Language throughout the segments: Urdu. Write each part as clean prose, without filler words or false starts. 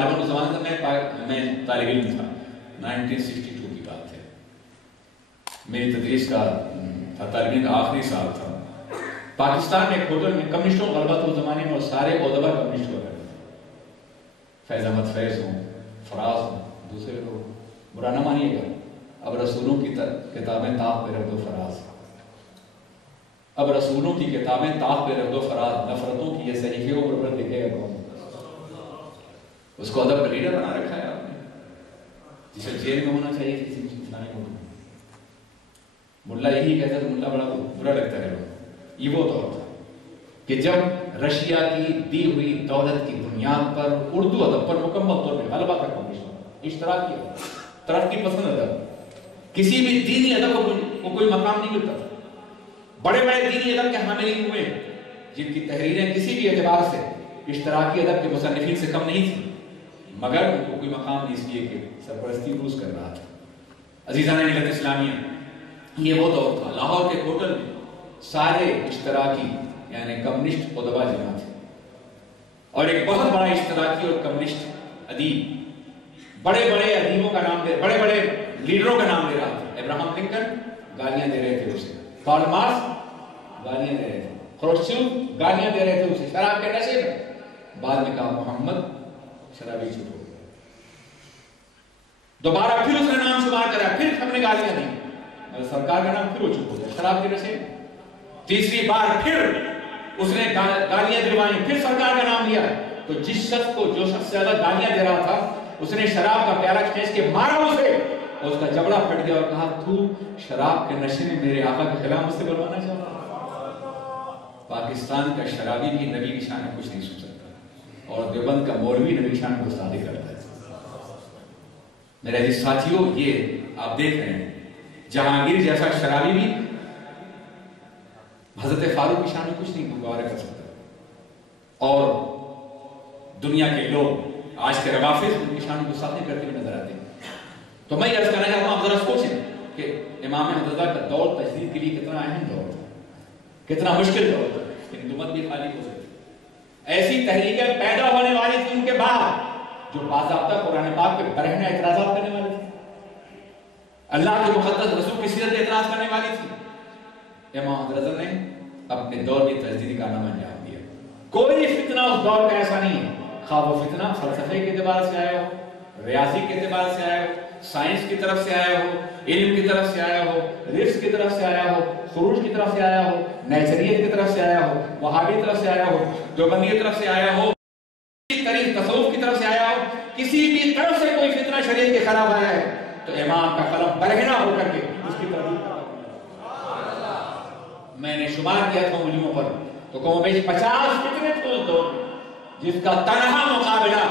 غالباً اس زمانے میں طالب علم تھا، 1962 کی بات ہے، میری تدریس کا طالب علم کا آخری سال تھا۔ پاکستان میں ایک ہوٹل میں کمیونسٹوں کا غلبہ تھا اس زمانے میں، اور سارے ادبا کمیونسٹ ہو رہے تھے، فیض احمد فیض ہوں، فراز ہوں، دوسرے لوگ، برا نہ مانیے گا، اب رسولوں کی کتابیں طاق پہ رکھ دو فراز، اب رسولوں کی کتابیں طاق پہ رکھ دو فراز، نفرتوں کی یہ صحیفے اوپر پر لکھے گا کون؟ اس کو ادب کا لیڈر بنا رکھا ہے آپ نے، جسے جیل میں ہونا چاہیے کسی اسلامی ملک میں۔ ملا یہی کہتا ہے تو ملا بڑا برا لگتا ہے لوگ۔ یہ وہ دور تھا کہ جب رشیا کی دی ہوئی دولت کی بنیاد پر اردو ادب پر مکمل طور پہ غلبہ کا کوشش، اشتراکی ادب، ترقی پسند ادب، کسی بھی دینی ادب کو کوئی مقام نہیں ملتا تھا۔ بڑے بڑے دینی ادب کے حاملین ہوئے جن کی تحریریں کسی بھی اعتبار سے اشتراکی ادب کے مصنفین سے کم نہیں تھی، مگر ان کو کوئی مقام نہیں، اس لیے کہ سرپرستی روس کر رہا تھا۔ عزیزان ملت اسلامیہ، یہ وہ دور تھا، لاہور کے ہوٹل میں سارے اشتراکی یعنی کمیونسٹ ادبا جمع تھے، اور ایک بہت بڑا اشتراکی اور کمیونسٹ ادیب بڑے بڑے ادیبوں کا نام دے، بڑے بڑے لیڈروں کا نام دے رہا تھا۔ ابراہم لنکن گالیاں دے رہے تھے اسے، کارل مارکس گالیاں دے رہے تھے، خروشچیو گالیاں دے رہے تھے اسے شراب کے نشے میں۔ بعد میں کہا محمد شرابی چھوٹ ہو گیا، دوبارہ پھر اس نے نام شمار کرا، پھر ہم نے گالیاں دی، مگر سرکار کا نام پھر ہو چکا ہو گیا شراب کے نشے میں۔ تیسری بار پھر اس نے گالیاں دلوائیں، پھر سرکار کا نام لیا، تو جس شخص کو جو شخص زیادہ گالیاں دے رہا تھا اس نے شراب کا پیالہ کھینچ کے مارا اسے، اور اس کا جبڑا پھٹ گیا اور کہا تو شراب کے نشے میں میرے آقا کے خلاف مجھ سے بلوانا چاہتا ہے۔ پاکستان کا شرابی بھی نبی کی شان میں کچھ نہیں سن سکتا، اور دیوبند کا مولوی نبی کی شان میں گستاخی کرتا ہے۔ میرے عزیز ساتھیوں، یہ آپ دیکھ رہے ہیں جہانگیر جیسا شرابی بھی حضرت فاروق کی شان میں کچھ نہیں گوارا کر سکتا، اور دنیا کے لوگ آج کے روافض ان کی شان میں گستاخی کرتے ہوئے نظر آتے ہیں۔ تو میں یہ عرض کرنا چاہتا ہوں، آپ ذرا سوچیں کہ امام حمزہ کا دور تجدید کے لیے کتنا اہم دور تھا، کتنا مشکل دور تھا، ہندو مت بھی خالی ہو گئی، ایسی تحریکیں پیدا ہونے والی تھی ان کے بعد جو باضابطہ قرآن پاک پہ برہنہ اعتراضات کرنے والی تھی، اللہ کے مقدس رسول کی سیرت اعتراض کرنے والی تھی۔ امام حضرت نے اپنے دور کی تجدیدی کارنامہ انجام دیا۔ کوئی فتنہ اس دور کا ایسا نہیں ہے، خواہ وہ فتنہ فلسفے کے اعتبار سے آیا ہو، ریاضی کے اعتبار سے آیا ہو، سائنس کی طرف سے آیا ہو، علم کی طرف سے آیا ہو، رفس کی طرف سے آیا ہو، خروج کی طرف سے آیا ہو، نیچریت کی طرف سے آیا ہو، وہابی کی طرف سے آیا ہو، دیوبندی کی طرف سے آیا ہو، تصوف کی طرف سے آیا ہو، کسی بھی طرف سے کوئی فتنہ شریعت کے خلاف آیا ہے تو امام کا قلم برہنہ ہو کر کے اس کی تردید کرتا ہے۔ میں نے شمار کیا تھا انگلیوں پر، تو کم بیش 50 فتنے تھے اس دور میں، جس کا تنہا مقابلہ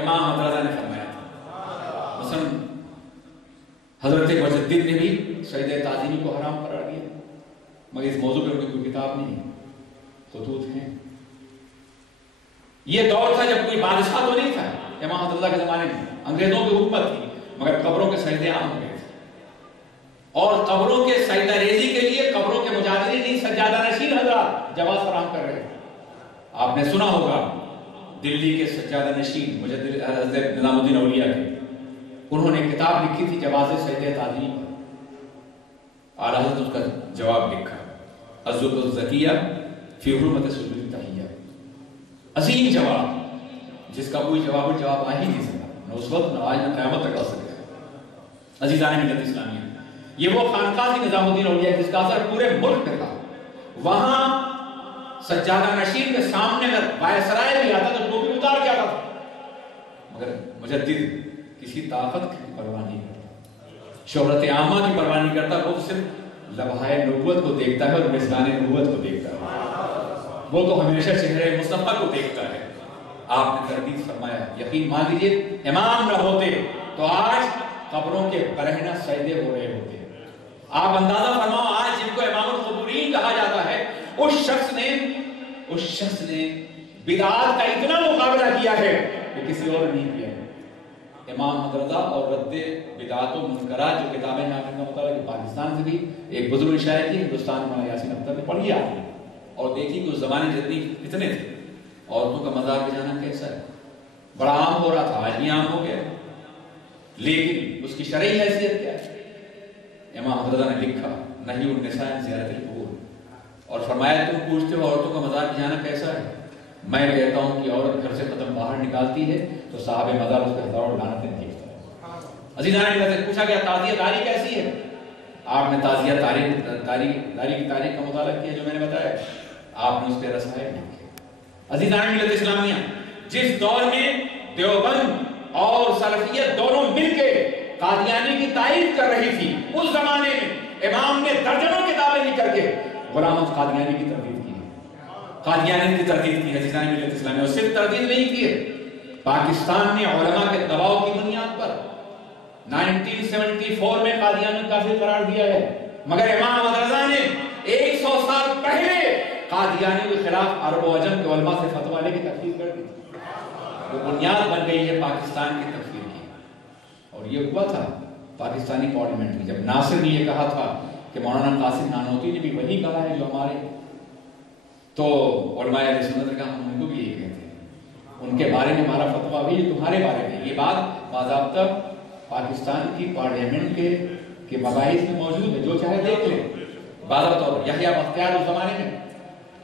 امام حضرت نے فرمایا تھا۔ مثلا حضرت مجدد نے بھی سجدہ تعظیمی کو حرام قرار دیا، مگر اس موضوع پر کوئی کتاب نہیں، خطوط ہیں۔ یہ دور تھا جب کوئی بادشاہ تو نہیں تھا امام حضرت کے زمانے میں، انگریزوں کی حکومت تھی، مگر قبروں کے سجدے عام ہو گئے تھے، اور قبروں کے سجدہ ریزی کے لیے قبروں کے مجاہدین سجادہ نشین حضرات جواز فراہم کر رہے تھے۔ آپ نے سنا ہوگا دلی کے سجادہ نشین مجدد حضرت نظام الدین اولیاء کے، انہوں نے کتاب لکھی تھی جواز سجدہ تعظیم پر، اعلیٰ حضرت اس کا جواب لکھا، الزبدۃ الزکیہ فی حرمت سجود التحیہ، عظیم جواب جس کا کوئی جواب آ ہی نہیں سکا، نہ اس وقت نہ آج نہ قیامت تک آ سکے۔ عزیزان ملت اسلامیہ، یہ وہ خانقاہ تھی نظام الدین اولیاء جس کا اثر پورے ملک پہ تھا۔ وہاں سجادہ نشین کے سامنے اگر وائسرائے بھی آتا تو ٹوپی اتار کے آتا تھا، مگر مجدد کسی طاقت کی پرواہ نہیں کرتا، شہرت عامہ کی پرواہ نہیں کرتا، وہ صرف لمحہ نبوت کو دیکھتا ہے اور میزبان نبوت کو دیکھتا ہے، وہ تو ہمیشہ چہرے مصطفیٰ کو دیکھتا ہے۔ آپ نے تردید فرمایا، یقین مان لیجیے امام نہ ہوتے تو آج قبروں کے برہنہ سجدے ہو رہے ہوتے۔ آپ اندازہ فرماؤ، آج جن کو امام القبورین کہا جاتا ہے، اس شخص نے بدعات کا اتنا مقابلہ کیا ہے کہ کسی اور نے نہیں کیا ہے۔ امام حضرت اور رد بدعات و منکرات جو کتابیں ہیں، آپ نے مطالعہ کہ پاکستان سے بھی ایک بزرگ شاعر تھی ہندوستان میں، یاسین اختر نے پڑھی آپ نے، اور دیکھی کہ اس زمانے جتنی فتنے تھے، عورتوں کا مزار پہ جانا کیسا ہے، بڑا عام ہو رہا تھا، آج بھی عام ہو گیا، لیکن اس کی شرعی حیثیت کیا ہے؟ امام حضرت نے لکھا نہی النساء زیارت القبور، اور فرمایا تم پوچھتے ہو عورتوں کا مزار پہ جانا کیسا ہے؟ میں کہتا ہوں کہ عورت گھر سے قدم باہر نکالتی ہے تو صاحب مزار اس پہ ہزاروں لعنتیں بھیجتا ہے۔ عزیزان سے پوچھا گیا تعزیہ داری کیسی ہے؟ آپ نے تعزیہ داری کی تاریخ کا مطالعہ کیا جو میں نے بتایا، آپ نے اس پہ رسائل لکھے۔ عزیزان ملت اسلامیہ، جس دور میں دیوبند اور سلفیت دونوں مل کے قادیانی کی تائید کر رہی تھی، اس زمانے میں امام نے درجنوں کتابیں لکھ کر کے غلام احمد قادیانی کی تردید کی، قادیانی کی تردید کی۔ عزیزان ملت اسلامیہ، اور صرف تردید نہیں کی، پاکستان نے علماء کے دباؤ کی بنیاد پر 1974 میں قادیانی کافر قرار دیا ہے، مگر امام احمد رضا نے 100 سال پہلے قادیانی کے خلاف عرب و عجم کے علماء سے فتویٰ لے کے تکفیر کر دی، وہ بنیاد بن گئی ہے پاکستان کی تکفیر کی۔ اور یہ ہوا تھا پاکستانی پارلیمنٹ میں جب ناصر نے یہ کہا تھا کہ مولانا قاسم نانوتوی نے بھی وہی کہا ہے جو ہمارے، تو علماء اہل سنت نے کہا ہم ان کو بھی یہی کہتے ہیں، ان کے بارے میں ہمارا فتویٰ بھی تمہارے بارے میں۔ یہ بات باضابطہ پاکستان کی پارلیمنٹ کے مباحث میں موجود ہے، جو چاہے دیکھ لیں۔ باضابطہ یحییٰ بختیار اس زمانے میں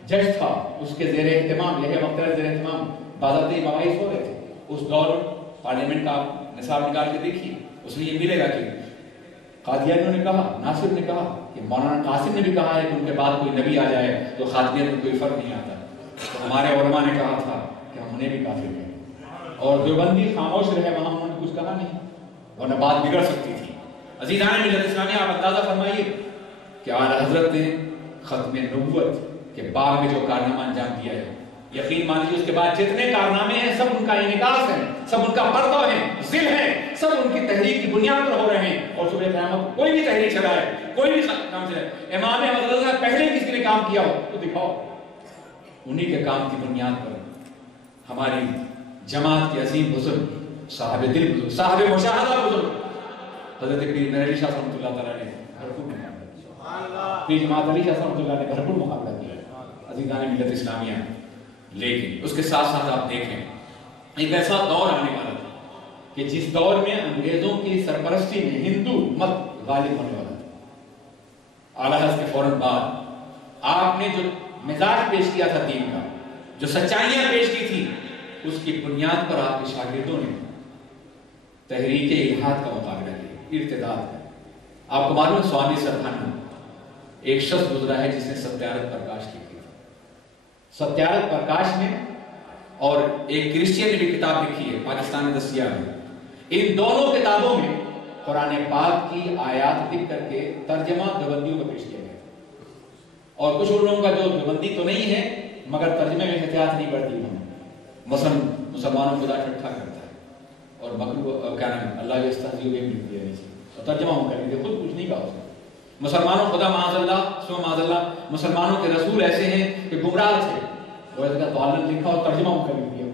جج تھا، اس کے زیر اہتمام یحییٰ بختیار زیر اہتمام باضابطہ مباحث ہو رہے تھے اس دور پارلیمنٹ کا۔ آپ نصاب نکال کے دیکھیے، اس میں یہ ملے گا کہ قادیانیوں نے کہا، ناصر نے کہا کہ مولانا قاسم نے بھی کہا ہے کہ ان کے بعد کوئی نبی آ جائے تو قادیانیوں کو کوئی فرق نہیں آتا، تو ہمارے علماء نے کہا تھا کہ ہم انہیں بھی کافر کہیں، اور دیوبندی خاموش رہے، وہاں انہوں نے کچھ کہا نہیں، ورنہ بات بگڑ سکتی تھی۔ عزیزان ملت اسلامیہ، آپ اندازہ فرمائیے کہ اعلیٰ حضرت نے ختم نبوت کے بعد میں جو کارنامہ انجام دیا ہے، یقین مانیے اس کے بعد جتنے کارنامے ہیں سب ان کا انعکاس ہے، سب ان کا پردہ ہے، ذل ہے، سب ان کی تحریک کی بنیاد پر ہو رہے ہیں۔ اور صبح قیامت کوئی بھی تحریک چلائے، کوئی بھی کام چلائے، امام احمد رضا پہلے کسی نے کام کیا ہو تو دکھاؤ، انہی کے کام کی بنیاد پر ہماری جماعت کے عظیم بزرگ، صاحب دل بزرگ، صاحب مشاہدہ بزرگ حضرت پیر میر علی شاہ رحمۃ اللہ تعالیٰ نے بھرپور مقابلہ کیا، پیر جماعت علی شاہ رحمۃ اللہ نے بھرپور مقابلہ کیا، عزیزان ملت اسلامیہ۔ لیکن اس کے ساتھ ساتھ آپ دیکھیں ایک ایسا دور آنے والا تھا کہ جس دور میں انگریزوں کی سرپرستی میں ہندو مت غالب ہونے والا تھا۔ اعلیٰ حضرت کے فوراً بعد آپ نے جو مزاج پیش کیا تھا دین کا، جو سچائیاں پیش کی تھی، اس کی بنیاد پر آپ کے شاگردوں نے تحریک الحاد کا مقابلہ کیا، ارتداد کا۔ آپ کو معلوم ہے سوامی سربھانند ایک شخص گزرا ہے جس نے ستیارتھ پرکاش کی تھی، ستیارتھ پرکاش نے اور ایک کرسچین نے بھی کتاب لکھی ہے پاکستان میں دستیاب ہے۔ ان دونوں کتابوں میں قرآن پاک کی آیات لکھ کر کے ترجمہ دیوبندیوں کو پیش کیا گیا، اور کچھ لوگوں کا جو دیوبندی تو نہیں ہے مگر ترجمے میں احتیاط نہیں برتی انہوں نے، مثلا مسلمانوں خدا ٹھٹھا کرتا ہے اور مکرو کیا نام اللہ کے استہزیء میں لکھ دیا نیچے، اور ترجمہ ہم کریں گے، خود کچھ نہیں کہا اس نے۔ مسلمانوں خدا معاذ اللہ سو معاذ اللہ، مسلمانوں کے رسول ایسے ہیں کہ گمراہ تھے، وہ اس کا تعلق لکھا اور ترجمہ ہم کر دیا۔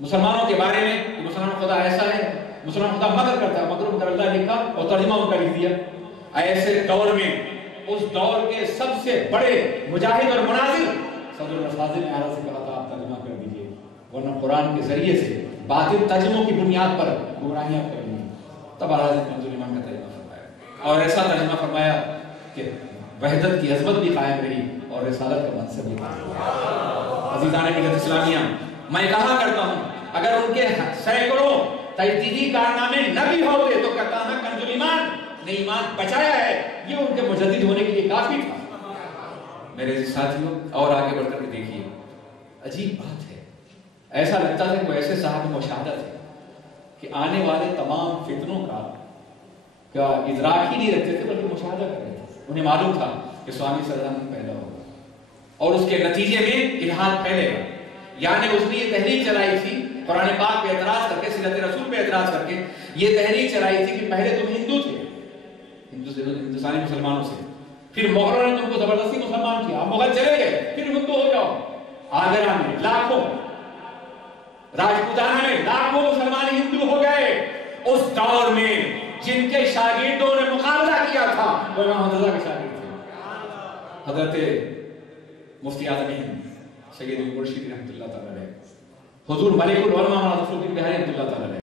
مسلمانوں کے بارے میں کہ مسلمان خدا ایسا ہے، مسلمان خدا مکر کرتا ہے، مکر مکر اللہ لکھا اور ترجمہ ہم کر دیا۔ ایسے دور میں اس دور کے سب سے بڑے مجاہد اور مناظر صدر الفاضل نے اعلیٰ سے کہا تھا آپ ترجمہ کر دیجیے، ورنہ قرآن کے ذریعے سے باطل ترجموں کی بنیاد پر گمراہیاں کریں گی۔ تب اعلیٰ حضرت منظور امام کا ترجمہ فرمایا، اور ایسا ترجمہ فرمایا کہ وحدت کی عظمت بھی قائم رہی اور رسالت کا منصب بھی قائم رہا۔ عزیزان ملت اسلامیہ، میں کہا کرتا ہوں اگر ان کے سینکڑوں تجدیدی کارنامے نہ بھی ہوتے تو کہتا ہوں کنز الایمان نے ایمان بچایا ہے، یہ ان کے مجدد ہونے کے لیے کافی تھا۔ میرے ساتھیوں اور آگے بڑھ کر کے دیکھیے، عجیب بات ہے، ایسا لگتا تھا کہ وہ ایسے صاحب مشاہدہ تھے کہ آنے والے تمام فتنوں کا ادراک ہی نہیں رکھتے تھے بلکہ مشاہدہ کر رہے تھے۔ انہیں معلوم تھا کہ سوامی سربھانند پیدا ہوگا اور اس کے نتیجے میں الحاد پھیلے گا، یعنی اس نے یہ تحریک چلائی تھی قرآن پاک پہ اعتراض کر کے، سیرت رسول پہ اعتراض کر کے یہ تحریک چلائی تھی کہ پہلے تم ہندو تھے، ہندوستانی مسلمانوں سے، پھر مغلوں نے تم کو زبردستی مسلمان کیا، آپ مغل چلے گئے، پھر ہندو ہو جاؤ۔ آگرہ میں لاکھوں، راجپوتانہ میں لاکھوں مسلمان ہندو ہو گئے۔ اس دور میں جن کے شاگردوں نے مقابلہ کیا تھا وہ امام حضرت کے شاگرد تھے، حضرت مفتی اعظم ہند سید مرشد رحمۃ اللہ تعالی علیہ، حضور ملک العلماء مولانا نصرالدین بہاری رحمۃ اللہ تعالیٰ